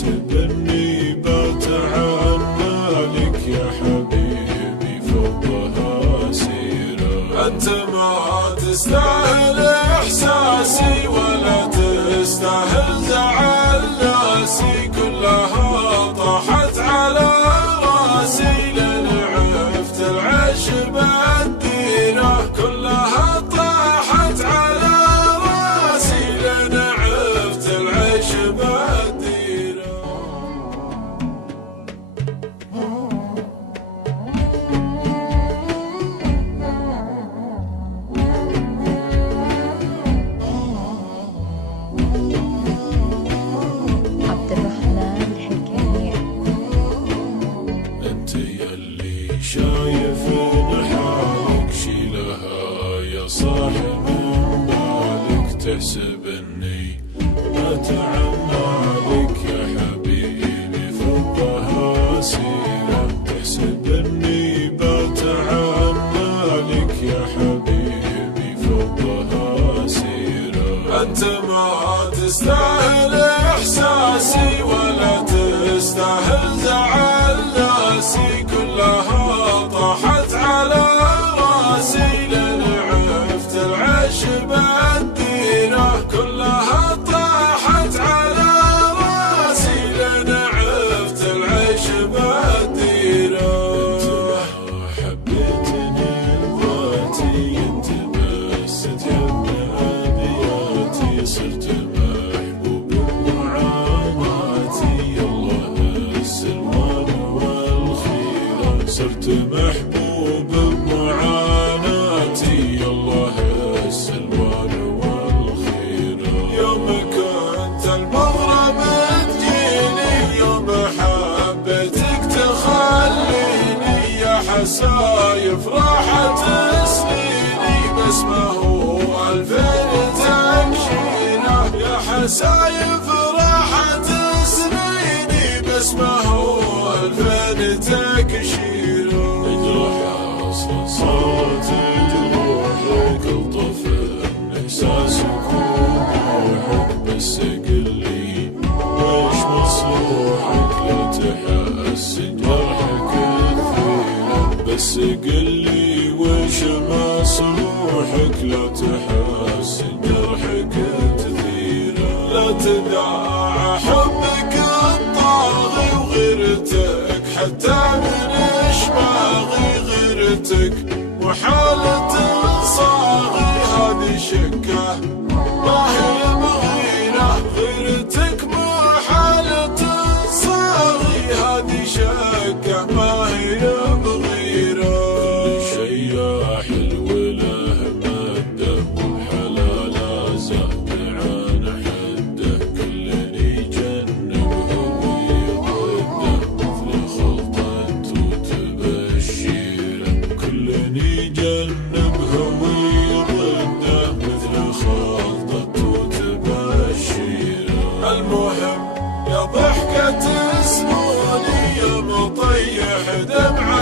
تحسبني بتعنى لك يا حبيبي فوقها سيرة. أنت ما تستاهل إحساسي ولا تستاهل زعل ناسي، كلها طاحت على راسي لين عرفت العيش بالديرة. كلها طاحت على راسي لين عرفت العيش بالديرة. عبد الرحمن الحكيمي. انت يلي شايف حالك شيلها يا صاحب بالك، تحسب اني اتعنى لك يا حبيبي فوقها سيرة. تحسب اني بتعنى لك يا حبيبي فوقها سيرة. انت ما تستاهل احساسي ولا تستاهل زعل ناسي، كلها طاحت على راسي لين عرفت العيش بالديرة. كلها طاحت على راسي لين عرفت العيش بالديرة. انت ما حبيتني ذاتي، انت بس تحب ابياتي، صرت محبوب بمعاناتي الله السلوان والخيرة. صرت محبوب بمعاناتي الله السلوان والخيرة. يوم كنت المغرب تجيني، يوم حبيتك تخليني، يا حسايف راحت سنيني بس ما هو الفين تمشينا. يا حسايف راحت سنيني بس ما هو الفين تكشيره. تجرح اصلا صارت جروحك، الطف احساسك وروحك، بس قلي ويش مصلوحك لا تحسن جرحك كثيرة. بس قلي ويش مصلوحك لا تحسن جرحك كثيرة. لا تداعى حبك الطاغي وغيرتك، حتى من اشباغي غيرتك وحالة صاغي. هذه شكة ما هي بغيرة، غيرتك مو حالة صاغي. هذه شكة ما هي بغيرة. كل شي يا حلو له مده، والحلال زهد عن حده. كل يجنبه ويضده مثل خلطة توت بشيرة. كل يجنبه ويضده مثل خلطة توت بشيرة. المهم يا ضحكة سنوني، يا مطيح دمعة